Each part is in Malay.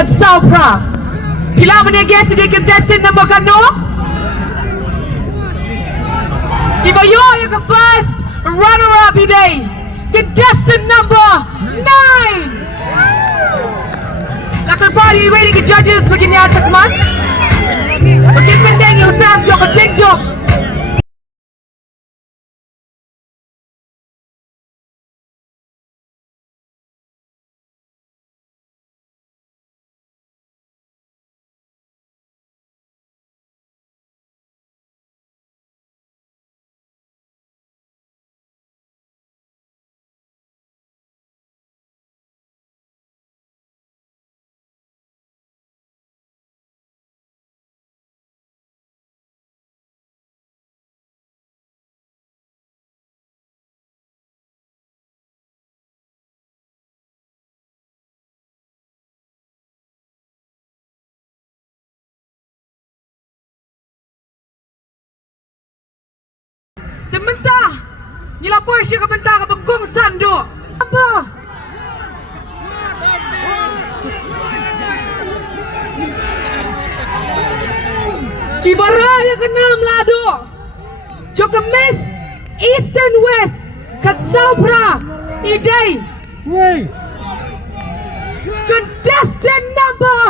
kat Saupra. Pila menegak sedikit contestant number kano. Iba yo yang ke first runner-up today. Contestant number 9. Lakon party ready ke judges begini acak man. Begini pendeng yung sas jok ke ceng jok. Dan mentah nyilapor siya ka mentah ka bagong sando. Apa? Ibaraya ka nam lado. Joka Miss East and West kat Saupra iday. Contestant number.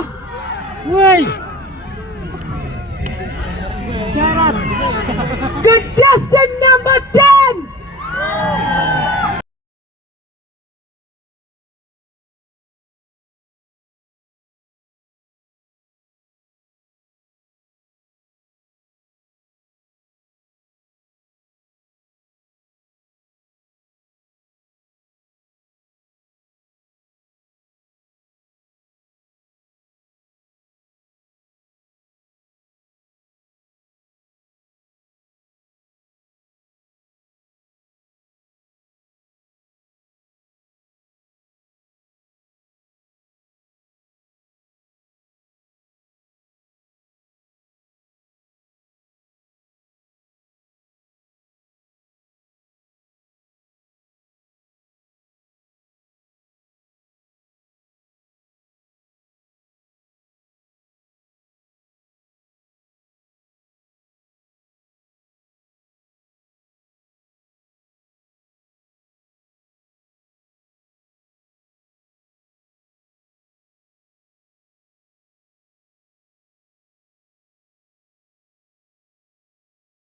Contestant number 10.